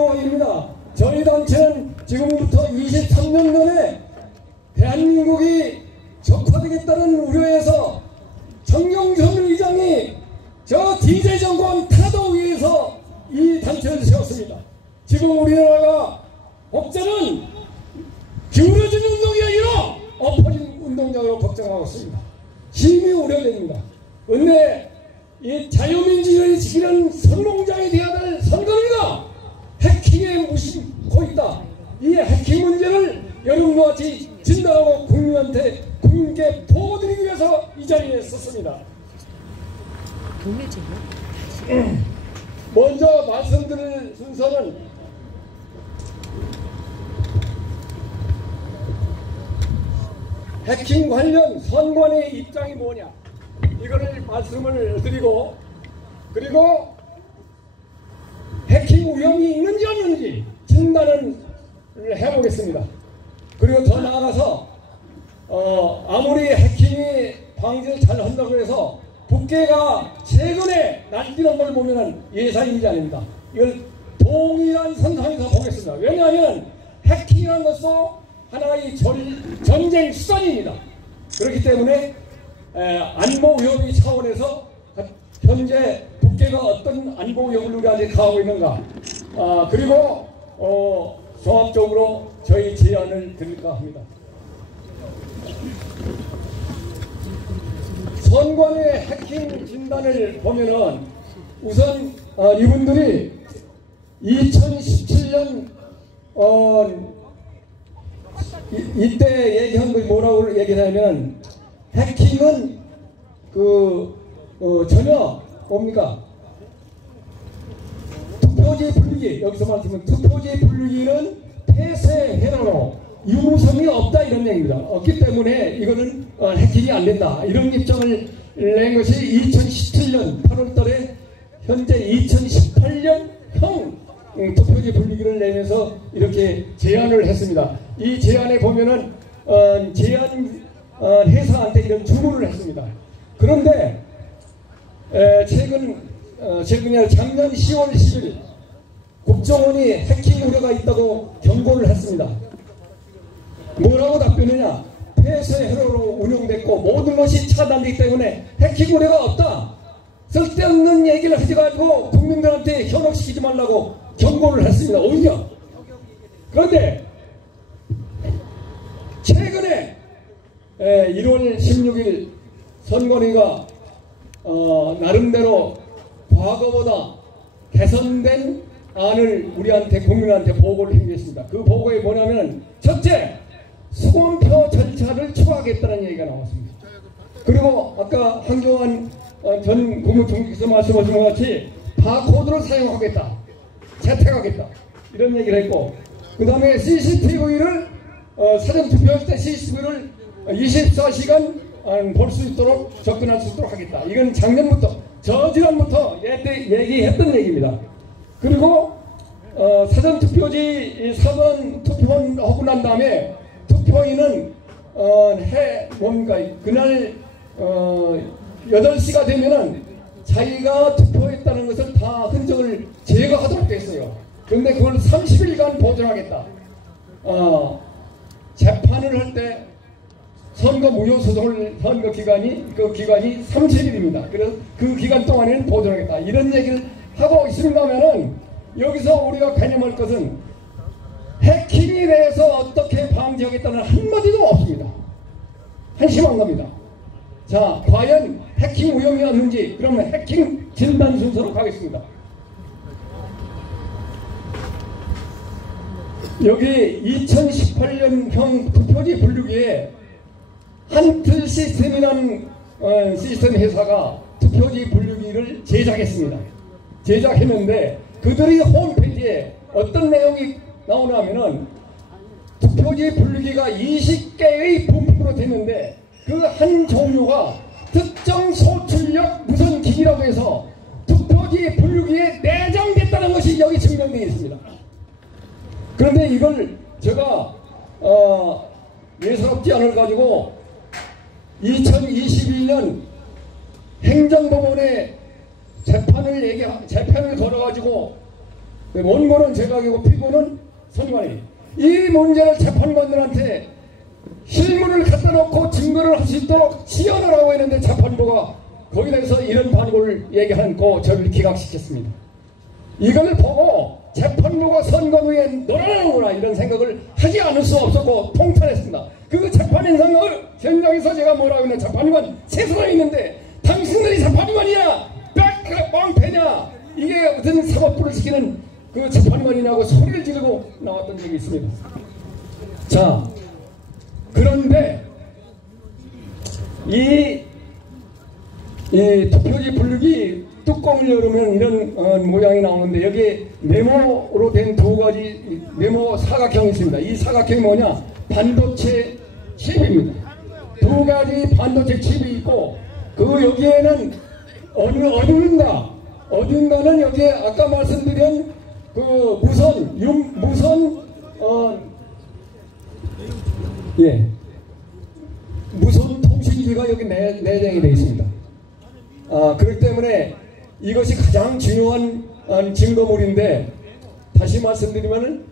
민주화입니다. 저희 단체는 지금부터 23년 전에 대한민국이 적화되겠다는 우려에서 정경선 의장이 저 DJ 정권 타도 위해서 이 단체를 세웠습니다. 지금 우리나라가 법제는 기울어진 운동이 아니라 엎어진 운동장으로 걱정하고 있습니다. 심히 우려됩니다. 그런데 이 자유민주주의를 지키는 선봉장이 되어야 될 선거입니다. 해킹에 무심코 있다. 이 해킹 문제를 여러분과 같이 진단하고 국민께 보고드리기 위해서 이 자리에 섰습니다. 먼저 말씀드릴 순서는 해킹 관련 선관위의 입장이 뭐냐 이거를 말씀을 드리고, 그리고 해킹 위험이 있는지 없는지 진단을 해보겠습니다. 그리고 더 나아가서 아무리 해킹이 방지를 잘 한다고 해서 국회가 최근에 날뛰는 걸 보면 예사의 일이 아닙니다. 이걸 동일한 선상에서 보겠습니다. 왜냐하면 해킹이라는 것도 하나의 전쟁 수단입니다. 그렇기 때문에 안보 위협의 차원에서 현재 국회가 어떤 안보 위협을 우리한테 가하고 있는가, 그리고 종합적으로 저희 제안을 드릴까 합니다. 선관위의 해킹 진단을 보면은 우선 이분들이 2017년 이때 얘기한 거 뭐라고 얘기하냐면 해킹은 전혀 뭡니까 투표지 분리기, 여기서 말씀은 투표지 분리기는 폐쇄 회로로 유무성이 없다 이런 얘기입니다. 없기 때문에 이거는 해킹이 안 된다 이런 입장을 낸 것이 2017년 8월달에 현재 2018년형 투표지 분리기를 내면서 이렇게 제안을 했습니다. 이 제안에 보면은 제안 회사한테 이런 주문을 했습니다. 그런데 최근이 아니라 작년 10월 10일 국정원이 해킹 우려가 있다고 경고를 했습니다. 뭐라고 답변하냐? 폐쇄 회로로 운영됐고 모든 것이 차단되기 때문에 해킹 우려가 없다. 쓸데없는 얘기를 하지 말고 국민들한테 현혹시키지 말라고 경고를 했습니다. 오히려. 그런데 최근에 1월 16일 선관위가 나름대로 과거보다 개선된 안을 우리한테 국민한테 보고를 해주겠습니다. 그 보고에 뭐냐면 첫째, 수검표 절차를 초과하겠다는 얘기가 나왔습니다. 그리고 아까 한경환 전 국무총리께서 말씀하신 것 같이 바코드를 사용하겠다, 채택하겠다 이런 얘기를 했고, 그 다음에 CCTV를 사전투표할 때 CCTV를 24시간 볼 수 있도록 접근할 수 있도록 하겠다. 이건 작년부터 저지난부터 얘기했던 얘기입니다. 그리고 사전투표지 사전 투표하고 난 다음에 투표인은 뭡니까 그날 8시가 되면은 자기가 투표했다는 것을 다 흔적을 제거하도록 됐어요. 그런데 그걸 30일간 보존하겠다. 재판을 할 때 선거 무효 소송을 선거 기간이 30일입니다. 그래서 그 기간 동안에는 보존하겠다. 이런 얘기를 하고 있습니다. 하면은 여기서 우리가 개념할 것은 해킹에 대해서 어떻게 방지하겠다는 한마디도 없습니다. 한심한 겁니다. 자, 과연 해킹 위험이 없는지 그러면 해킹 진단 순서로 가겠습니다. 여기 2018년형 투표지 분류기에 한틀 시스템이라는 시스템 회사가 투표지 분류기를 제작했습니다. 제작했는데 그들이 홈페이지에 어떤 내용이 나오냐면은 투표지 분류기가 20개의 부품으로 됐는데 그 한 종류가 특정 소출력 무선 기기라고 해서 투표지 분류기에 내장됐다는 것이 여기 증명되어 있습니다. 그런데 이걸 제가 예사롭지 않을 가지고 2021년 행정법원에 재판을 걸어가지고 원고는 제각이고 피고는 선관위. 이 문제를 재판관들한테 실물을 갖다 놓고 증거를 할 수 있도록 지연을 하고 있는데 재판부가 거기에 대해서 이런 반응을 얘기하고 저를 기각시켰습니다. 이걸 보고 재판부가 선관위에 놀아나오구나 이런 생각을 하지 않을 수 없었고 통탄했습니다. 그 재판 현장에서 제가 뭐라고 했냐, 재판관 세 사람이 있는데 당신들이 재판관이야 뻥패냐, 이게 어떤 사법부를 시키는 그 재판관이냐고 소리를 지르고 나왔던 적이 있습니다. 자, 그런데 이 투표지 분류기 뚜껑을 열으면 이런 모양이 나오는데 여기에 네모로 된 두 가지 네모 사각형이 있습니다. 이 사각형이 뭐냐? 반도체 칩입니다. 두 가지 반도체 칩이 있고 그 여기에는 어딘가는 여기에 아까 말씀드린 그 무선 통신기가 여기 내장이 되어 있습니다. 그렇기 때문에 이것이 가장 중요한 증거물인데, 다시 말씀드리면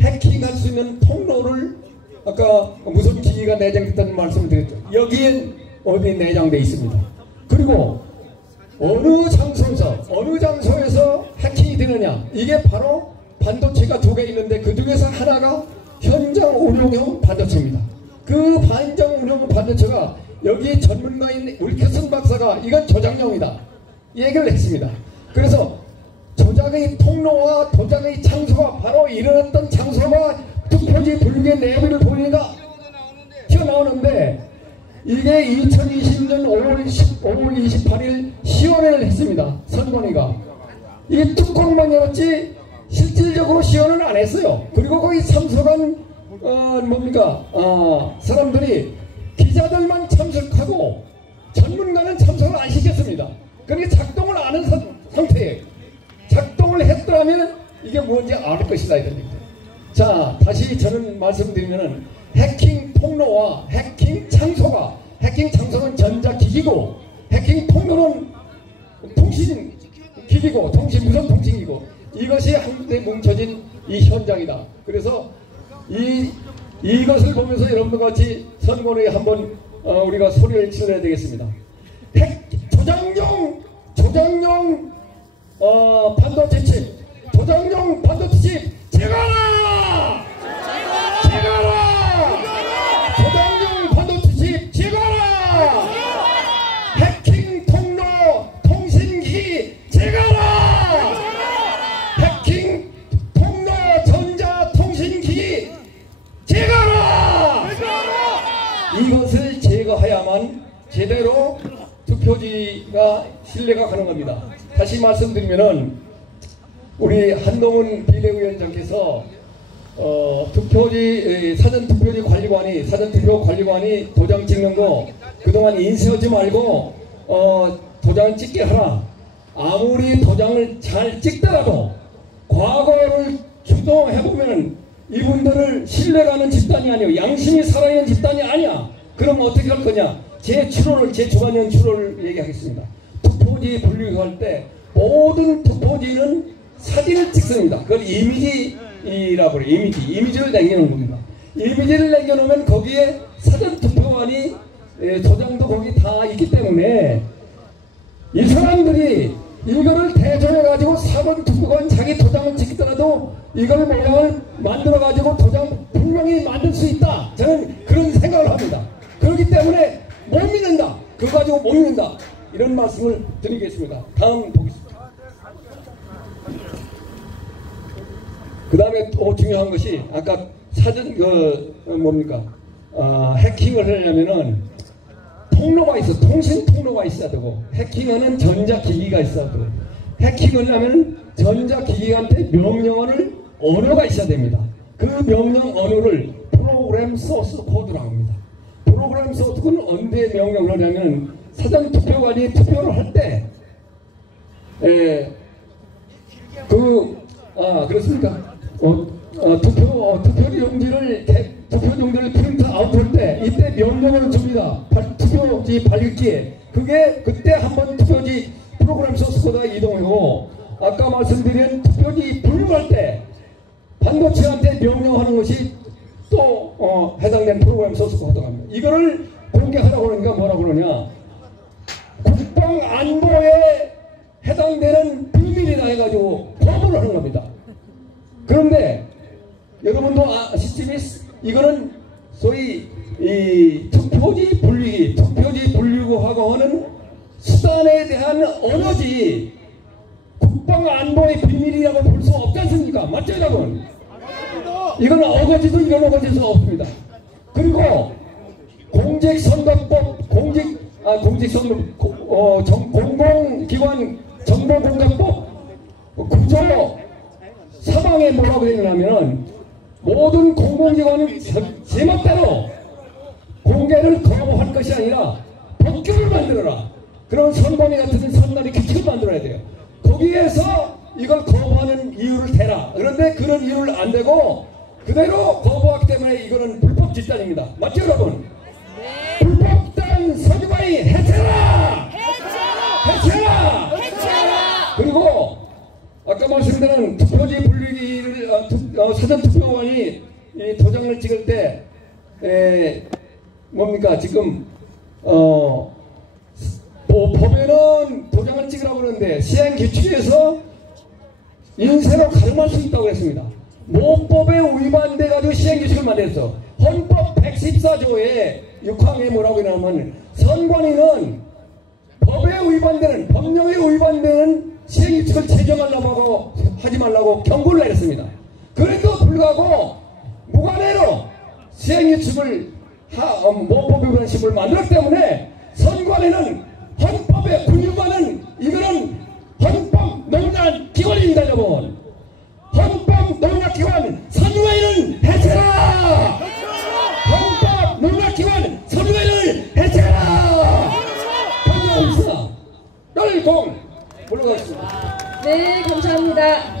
해킹할 수 있는 통로를 아까 무선 기기가 내장됐다는 말씀을 드렸죠. 여기엔 어디 내장되어 있습니다. 그리고 어느 장소에서 해킹이 되느냐, 이게 바로 반도체가 두 개 있는데 그 중에서 하나가 현장 운용형 반도체입니다. 그 현장 운용형 반도체가 여기 전문가인 윌케슨 박사가 이건 조작용이다 얘기를 했습니다. 그래서 조작의 통로와 조작의 장소가 바로 일어났던 장소가 투표지 분류의 내부를 보니까 튀어나오는데, 이게 2020년 5월 28일 시연을 했습니다. 선관위가. 이 뚜껑만 열었지 실질적으로 시연을 안 했어요. 그리고 거기 참석한 사람들이 기자들만 참석하고 전문가는 참석을 안 시켰습니다. 그러니까 작동을 아는 상태예요. 작동을 했더라면 이게 뭔지 알 것이다 이겁니다. 자, 다시 저는 말씀드리면은 해킹 통로와 해킹 장소는 전자기기고 해킹 통로는 통신기기고 무선 통신기고, 이것이 한데 뭉쳐진 이 현장이다. 그래서 이것을 보면서 여러분들 같이 선관위에 한번 우리가 소리를 질러야 되겠습니다. 조작용 반도체 칩, 제거하라! 조작용 반도체 칩 제거하라! 해킹 통로 통신기기 제거하라! 해킹 통로 전자통신기기 제거하라! 이것을 제거해야만 제대로 투표지가 신뢰가 가는 겁니다. 다시 말씀드리면은 우리 한동훈 비대위원장께서 사전투표 관리관이 도장 찍는 거 그동안 인쇄하지 말고 도장을 찍게 하라. 아무리 도장을 잘 찍더라도 과거를 주동해보면 이분들을 신뢰가는 집단이 아니에요. 양심이 살아있는 집단이 아니야. 그럼 어떻게 할 거냐? 제 주관년 추론을 얘기하겠습니다. 투표지 분류할 때 모든 투표지는 사진을 찍습니다. 그걸 이미지라고 그래요. 이미지를 남겨놓은 겁니다. 이미지를 남겨놓으면 거기에 사전투표관이 도장도 거기 다 있기 때문에 이 사람들이 이거를 대조해가지고 사전투표관 자기 도장을 찍더라도 이걸 모양을 만들어가지고 도장 분명히 만들 수 있다. 저는 그런 생각을 합니다. 그렇기 때문에 못 믿는다. 그거 가지고 못 믿는다. 이런 말씀을 드리겠습니다. 다음 보겠습니다. 그 다음에 또 중요한 것이 아까 사전 해킹을 하려면은 통로가 있어. 통신 통로가 있어야 되고, 해킹하는 전자기기가 있어야 되고, 해킹을 하려면 전자기기한테 명령어를 언어가 있어야 됩니다. 그 명령 언어를 프로그램 소스 코드라고 합니다. 프로그램 소스 코드는 언제 명령을 하냐면 사전투표관이 투표를 할 때 그렇습니까? 투표 용지를 프린트 아웃할 때 이때 명령을 줍니다. 투표지 발기기에. 그때 한번 투표지 프로그램 소스 코드가 이동하고, 아까 말씀드린 투표지 분류할 반도체한테 명령하는 것이 또 해당된 프로그램 소스가 활동합니다. 이거를 공개하라고 그러니까 뭐라고 그러냐, 국방 안보에 해당되는 비밀이다 해가지고 거부를 하는 겁니다. 그런데 여러분도 아시지만 이거는 소위 이 투표지 분리고 하고 하는 수단에 대한 언어지 국방 안보의 비밀이라고 볼 수 없지 않습니까? 맞죠 여러분? 이건 어거지도 이런 어거질 수 없습니다. 그리고 공직선거법, 공공기관 정보공개법 구조 사방에 뭐라고 되어 있냐면 모든 공공기관은 제멋대로 공개를 거부할 것이 아니라 법규를 만들어라. 그런 선관위 같은 선관위 규칙을 만들어야 돼요. 거기에서 이걸 거부하는 이유를 대라. 그런데 그런 이유를 안 대고 그대로 거부하기 때문에 이거는 불법 집단입니다. 맞죠 여러분? 네. 불법단 서기관이 해체라! 해체라! 그리고 아까 말씀드린 투표지 분리기를 사전투표관이 이 도장을 찍을 때 뭡니까 지금 법에는 도장을 찍으라고 그러는데 시행규칙에서 인쇄로 가름할 수 있다고 했습니다. 모법에 위반돼 가지고 시행규칙을 만들었어. 헌법 114조에 6항에 뭐라고 하냐면 선관위는 법에 위반되는, 법령에 위반되는 시행규칙을 제정하려고 하지 말라고 경고를 내렸습니다. 그래도 불구하고 무관해로 시행규칙을 모법 위반 심을 만들었기 때문에 선관위는 헌법에 군유관은 이거는 헌법 농단 기관입니다 여러분. 헌법 농락기관 선관위는 해체라! 헌법 농락기관 선관위를 해체라! 감사합니다. 열공 물러가겠습니다. 네, 감사합니다.